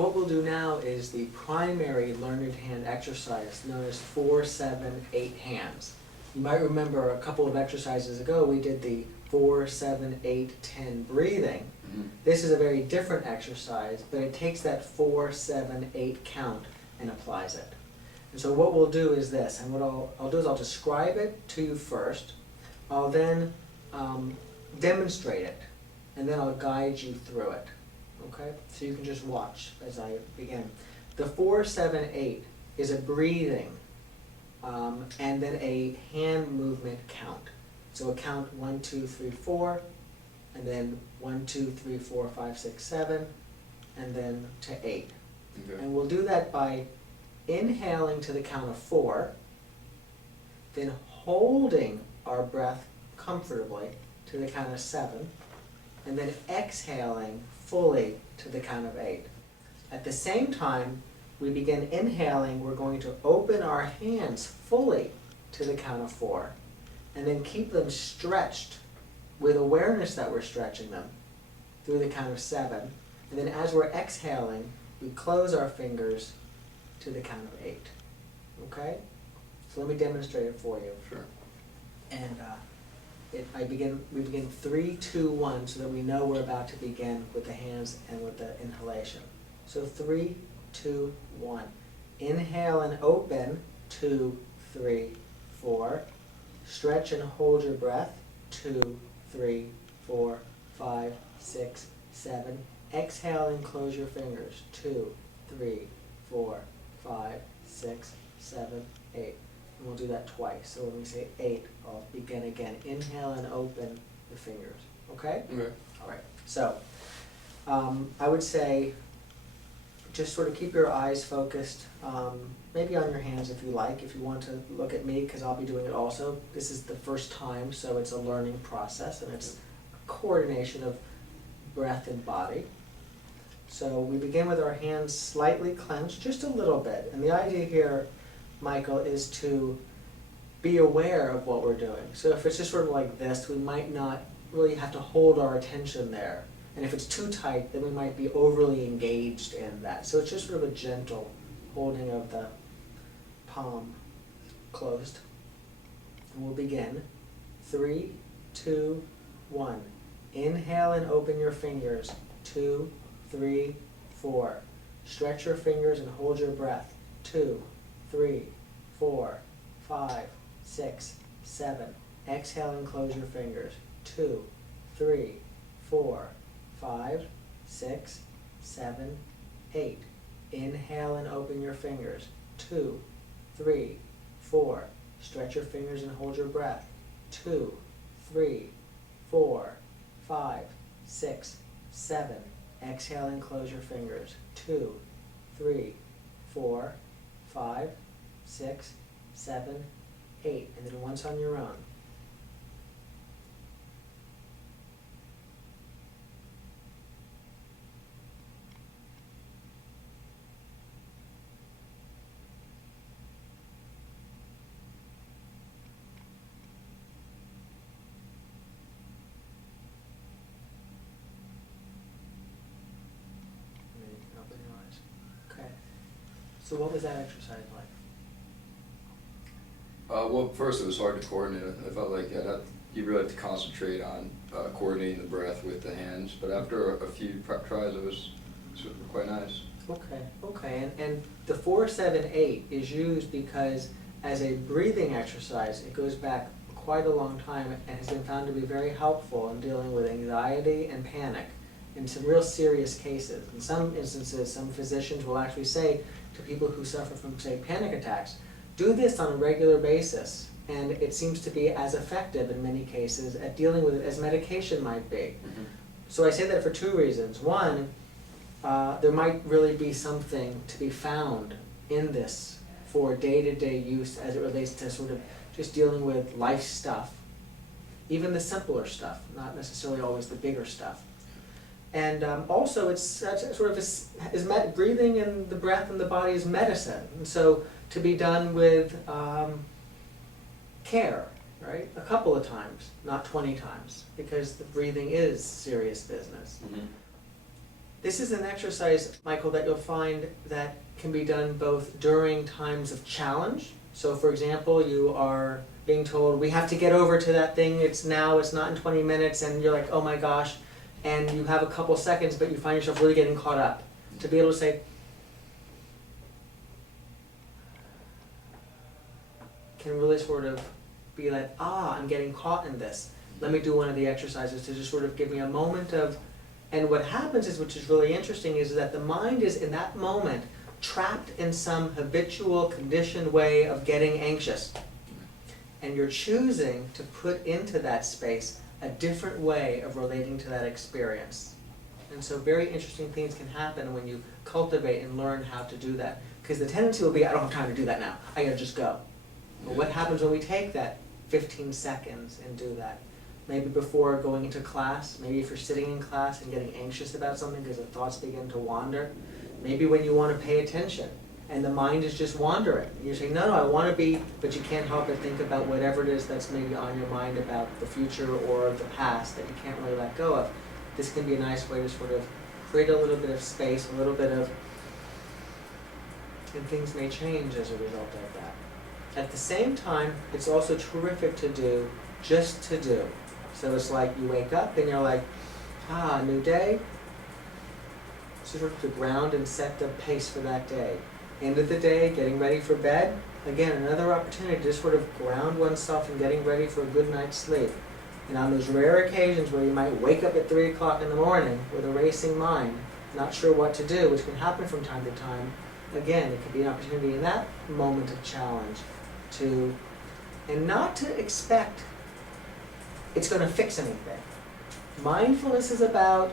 what we'll do now is the primary learned hand exercise known as 4, 7, 8 hands. You might remember a couple of exercises ago we did the 4, 7, 8, 10 breathing. Mm-hmm. This is a very different exercise, but it takes that 4, 7, 8 count and applies it. And so what we'll do is this, and what I'll do is I'll describe it to you first. I'll then demonstrate it, and then I'll guide you through it. Okay? So you can just watch as I begin. The 4, 7, 8 is a breathing and then a hand movement count. So a count 1, 2, 3, 4, and then 1, 2, 3, 4, 5, 6, 7, and then to 8. Okay. And we'll do that by inhaling to the count of 4, then holding our breath comfortably to the count of 7, and then exhaling fully to the count of 8. At the same time, we begin inhaling, we're going to open our hands fully to the count of 4, and then keep them stretched with awareness that we're stretching them through the count of 7. And then as we're exhaling, we close our fingers to the count of 8. Okay? So let me demonstrate it for you. Sure. And we begin 3, 2, 1, so that we know we're about to begin with the hands and with the inhalation. So 3, 2, 1. Inhale and open. 2, 3, 4. Stretch and hold your breath. 2, 3, 4, 5, 6, 7. Exhale and close your fingers. 2, 3, 4, 5, 6, 7, 8. And we'll do that twice. So when we say 8, I'll begin again. Inhale and open the fingers. Okay? Okay. All right. So I would say just sort of keep your eyes focused, maybe on your hands if you like, if you want to look at me, because I'll be doing it also. This is the first time, so it's a learning process, and it's a coordination of breath and body. So we begin with our hands slightly clenched, just a little bit. And the idea here, Michael, is to be aware of what we're doing. So if it's just sort of like this, we might not really have to hold our attention there. And if it's too tight, then we might be overly engaged in that. So it's just sort of a gentle holding of the palm closed. And we'll begin. 3, 2, 1. Inhale and open your fingers. 2, 3, 4. Stretch your fingers and hold your breath. 2, 3, 4, 5, 6, 7. Exhale and close your fingers. 2, 3, 4, 5, 6, 7, 8. Inhale and open your fingers. 2, 3, 4. Stretch your fingers and hold your breath. 2, 3, 4, 5, 6, 7. Exhale and close your fingers. 2, 3, 4, 5, 6, 7, 8. And then once on your own. Open your eyes. Okay. So what was that exercise like? Well, first it was hard to coordinate. I felt like you really have to concentrate on coordinating the breath with the hands. But after a few tries, it was quite nice. Okay. And the 4, 7, 8 is used because as a breathing exercise, it goes back quite a long time and has been found to be very helpful in dealing with anxiety and panic in some real serious cases. In some instances, some physicians will actually say to people who suffer from, say, panic attacks, do this on a regular basis, and it seems to be as effective in many cases at dealing with it as medication might be. Mm-hmm. So I say that for 2 reasons. One, there might really be something to be found in this for day-to-day use as it relates to sort of just dealing with life stuff, even the simpler stuff, not necessarily always the bigger stuff. And also, it's sort of breathing and the breath and the body is medicine, and so to be done with care, right? A couple of times, not 20 times, because the breathing is serious business. Mm-hmm. This is an exercise, Michael, that you'll find that can be done both during times of challenge. So for example, you are being told, we have to get over to that thing, it's now, it's not in 20 minutes, and you're like, oh my gosh, and you have a couple seconds, but you find yourself really getting caught up. To be able to say, can really sort of be like, I'm getting caught in this. Let me do one of the exercises to just sort of give me a moment of, and what happens is, which is really interesting, is that the mind is in that moment trapped in some habitual, conditioned way of getting anxious. And you're choosing to put into that space a different way of relating to that experience. And so very interesting things can happen when you cultivate and learn how to do that. Because the tendency will be, I don't have time to do that now, I gotta just go. But what happens when we take that 15 seconds and do that? Maybe before going into class, maybe if you're sitting in class and getting anxious about something because the thoughts begin to wander. Maybe when you want to pay attention and the mind is just wandering. And you're saying, no, I want to be, but you can't help but think about whatever it is that's maybe on your mind about the future or the past that you can't really let go of. This can be a nice way to sort of create a little bit of space, a little bit of, and things may change as a result of that. At the same time, it's also terrific to do just to do. So it's like you wake up and you're like, new day. Sort of to ground and set the pace for that day. End of the day, getting ready for bed. Again, another opportunity to just sort of ground oneself in getting ready for a good night's sleep. And on those rare occasions where you might wake up at 3 o'clock in the morning with a racing mind, not sure what to do, which can happen from time to time, again, it could be an opportunity in that moment of challenge to, and not to expect it's going to fix anything. Mindfulness is about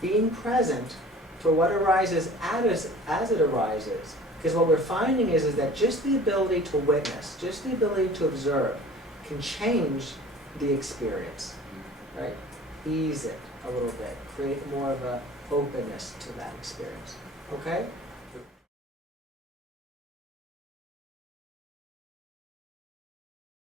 being present for what arises as it arises. Because what we're finding is that just the ability to witness, just the ability to observe, can change the experience, right? Ease it a little bit, create more of a openness to that experience. Okay?